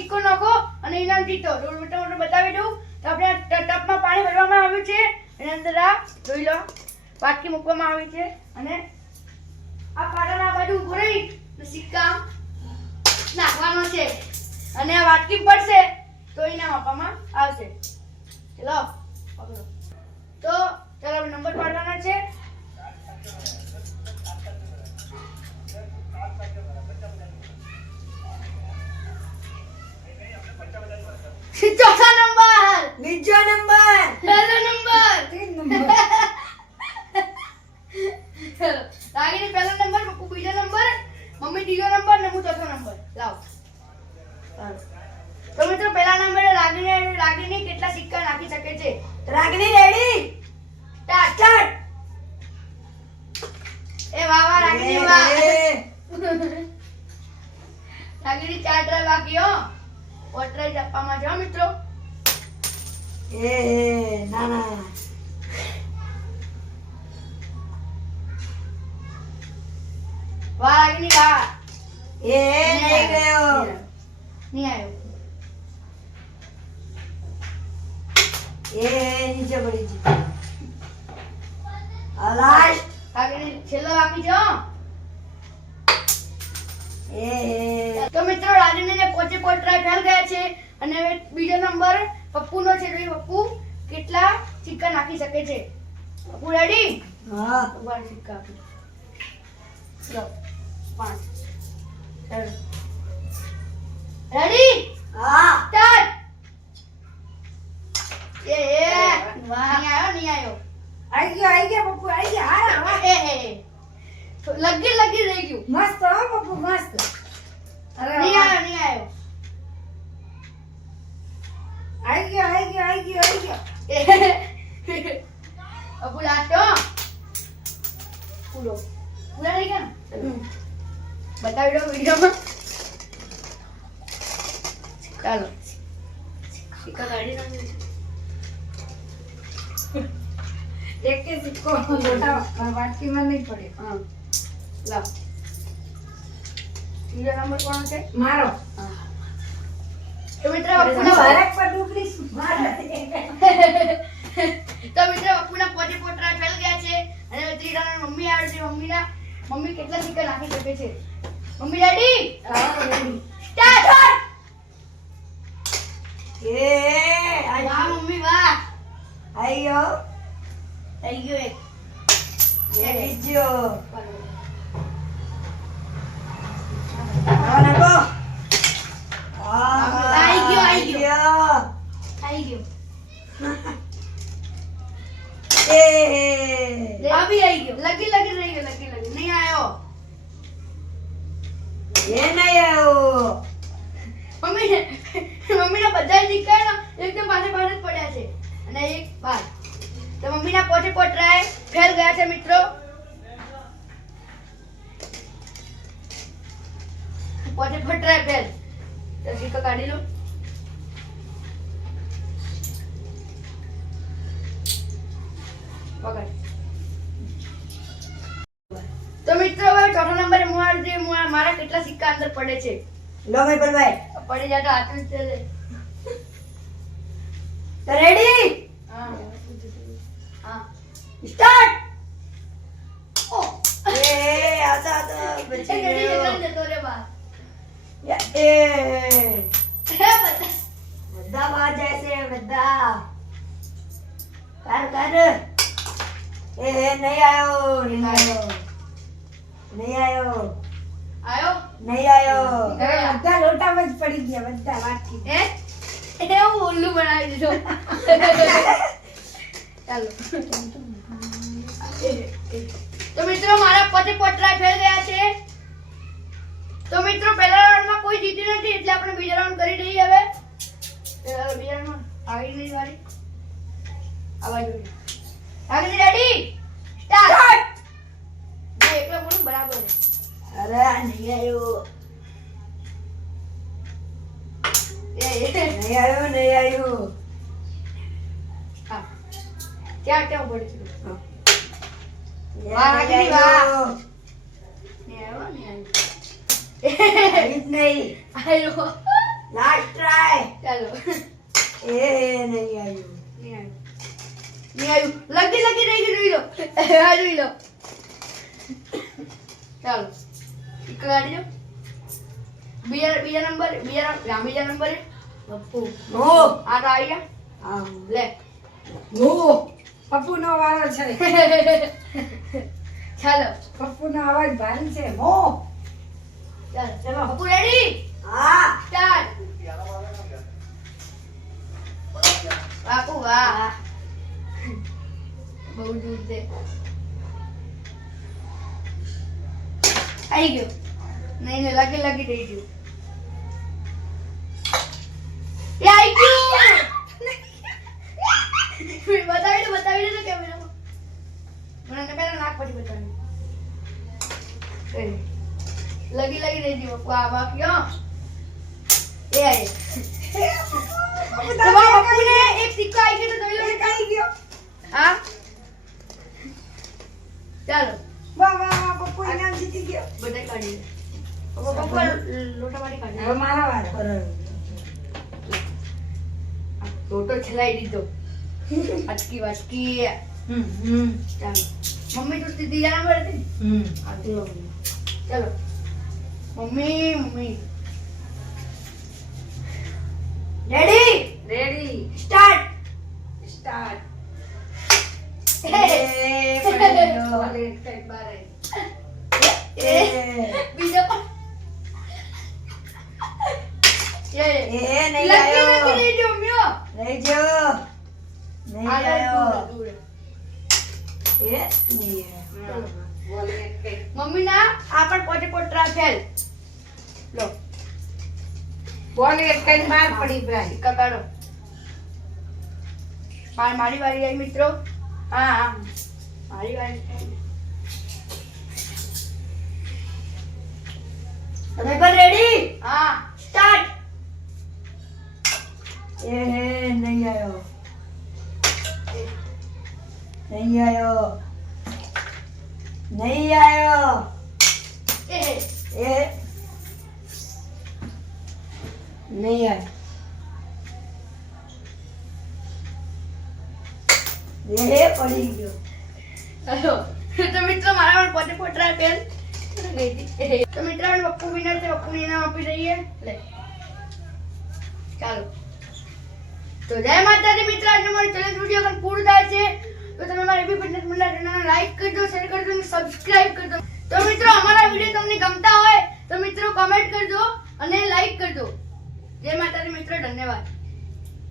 સિક્કો નાખો અને ઇનામ જીતો રોડ મોટો બતાવી દઉં. તો આપણે આ ટ- પાણી ભરવામાં આવ્યું છે. એની અંદર આ જોઈ લો, વાટકી મૂકવામાં આવી છે. અને આ પાટાના બાજુ ઊભો સિક્કા નાખવાનો છે. અને આ વાટકી પડશે તો ઇનામ આપવામાં આવશે. ચલો તો ચાલો નંબર પાડવાના છે. ચોથા નંબર? બીજો નંબર. પહેલો નંબર. ત્રીજો નંબર. ચલો રાગીની પહેલો નંબર પપ્પુ બીજો નંબર. મમ્મી ત્રીજો નંબર ને હું ચોથો નંબર. લાવ. તો મિત્રો પહેલા નંબરે રાગીને રાગીની કેટલા સિક્કા નાખી શકે છે? રાગની રેડી? સ્ટાર્ટ. સ્ટાર્ટ. એ વાહ વાહ રાગીની વાહ. રાગીની ચાર ટ્રાય બાકી હો. ઓટરાઈ આપવામાં જાઓ મિત્રો. એ ના ના. વાહ રાગીની વાહ. એ નહીં ગયો. નહીં આવ્યો. એ નીચે પડી ગયું. તો મિત્રો રાજેન્દ્રને પોચે પોટરા ઘર ગયા છે અને બીજો નંબર પપ્પુનો છે તો એ પપ્પુ કેટલા સિક્કા નાખી શકે છે? પપ્પુ રેડી હા. ઊભા સિક્કા આપી. લો પાંચ. રેડી હા સ્ટાર્ટ એ એ વાહ નહીં આવ્યો નહીં આવ્યો આઈ ગયો આઈ ગયો પપ્પુ આઈ ગયો હારા વાહ. એ એ એ તો લગી લગી રહી ગયું મસ્ત હો પપ્પુ મસ્ત અરે નહીં વાહ. આવ્યો નહીં આવ્યો આઈ ગયો આઈ ગયો આઈ ગયો આઈ ગયો અબુ લાસ્ટ પૂરો પૂરા થઈ ગયા ને બતાવી દો વિડીયોમાં. ચાલો. સિક્કા કાઢી નાખજો. એક કે સિક્કો મોટા વાટકીમાં નહીં પડે. હા. લાવ. બીજો નંબર કોણ છે? મારો. તો મિત્રો ભારત પર તો મિત્રો પોતે પોતરા ફેલ ગયા છે. અને ત્રીજાના મમ્મી આવે છે મમ્મીના. મમ્મી કેટલા સિક્કા નાખી શકે છે? મમ્મી રેડી સ્ટાર્ટ એ આઈ વાહ મમ્મી વાહ! આઈ ગયો થઈ ગયો એક. એ બીજો. આવો નાખો. આ, આઈ ગયો, આઈ ગયો. આવી ગયો એ આ બી આવી ગયો લગી લગી રહી ગયો લગી લગી નહીં આવ્યો એ નહીં આવ્યો મમ્મી મમ્મીના બધા સિક્કા ને એકદમ પાસે પાસે જ પડ્યા છે અને એક બાર તો મમ્મીના પોતે પોતરાએ ફેલ ગયા છે મિત્રો પોતે પોતરાએ ફેલ તો સિક્કા કાઢી લો તો મિત્રો હવે ચોથો નંબરે મુઆર જે મારા કેટલા સિક્કા અંદર પડે છે? લો ભાઈ બલભાઈ પડી જાય તો હાથ જ છે રેડી હા. હા. સ્ટાર્ટ ઓ. એ આવતા આવતા બચી ગયો એ. કર કર એ નહીં આવ્યો નહીં આવ્યો નહીં આવ્યો આયો? નહીં આવ્યો. બધા લોટામાં જ પડી ગયા બધા વાટકી હે? એ હું ઉલ્લુ બનાવી દીધો. ચાલો. તો મિત્રો મારા પતિ પટરા ફેલ ગયા છે. તો મિત્રો પહેલા રાઉન્ડમાં કોઈ જીતી નથી એટલે આપણે બીજા રાઉન્ડ કરી દઈએ હવે. બીજા રાઉન્ડમાં આવી ગઈ વારી. આ બાજુ રેડી સ્ટાર્ટ જે એકલો બોલું બરાબર અરે નહીં આવ્યો. એ નહીં આવ્યો નહીં આવ્યો. હા. ત્યાં ત્યાં પડી છે એ વાહ, નહીં આવ્યો. નહીં આવ્યો નહીં આવ્યો. લાસ્ટ ટ્રાય ચાલો. એ નહીં આવ્યું. આવ્યું નહીં આવ્યું લગી લગી રહી ગયું જોઈ લો આ જોઈ લો ચાલો એક કાઢી દો બીજા બીજા નંબર બીજા નંબર હા, બીજા નંબરે પપ્પુ નો આ તો આવી ગયા આમ લે નો પપ્પુ નો વારો છે ચાલો પપ્પુ નો અવાજ ભારી છે મો ચાલો ચલો પપ્પુ રેડી હા સ્ટાર્ટ બાપુ વાહ બહુ દૂર આવી ગયો. નહીં લાગે લાગી રહી ગયું. એ આવી ગયું. બતાવી દો બતાવી દો કેમેરામાં. મને પહેલા નાક પછી બતાવી લગી લગી રહી ગયું. બાપુ આ બાકી હો એ આવી તમારા બાપુને એક સિક્કો આવી ગયો તો જોઈ લો ને ગયો. હા? ચાલો. વાહ વાહ પપ્પુ ઇનામ જીતી ગયો. બધા કાઢી પપ્પુ લોટા વાળી કાઢી હવે મારા વારો. લોટો છલાઈ દીધો અટકી વાટકી. ચાલો. મમ્મી તો સીધી જાણ હતી હમ. ચાલો. Mummy mummy. Ready ready start start એ એ મમ્મી ના આ પણ પોતે પોટરા ફેલ લો કઈ પડી ભાઈ સિક્કા મારી મારી વારી આવી, મિત્રો. હા. મારી વારી તમે પણ રેડી હા સ્ટાર્ટ એ હે નહીં આવ્યો નહીં આવ્યો નહીં આવ્યો એ એ નહીં આવ્યો એ પડી ગયો હલો. તો મિત્રો, મારા પણ પોતે પોટરા ફેલ તો મિત્રો, આપણે પપ્પુ વિનર છે, પપ્પુને ઇનામ આપી તો જય માતાજી મિત્રો, આજનો મારો ચેલેન્જ વીડિયો પણ પૂરું થાય છે. તો તમે મારી બી ફિટનેસ મંડળ ચેનલને કરજો શેર કરજો સબસ્ક્રાઇબ કરજો. તો મિત્રો, અમારા વીડિયો તમને ગમતા હોય, તો મિત્રો કમેન્ટ કરજો અને લાઈક કરજો. જય માતાજી મિત્રો, ધન્યવાદ.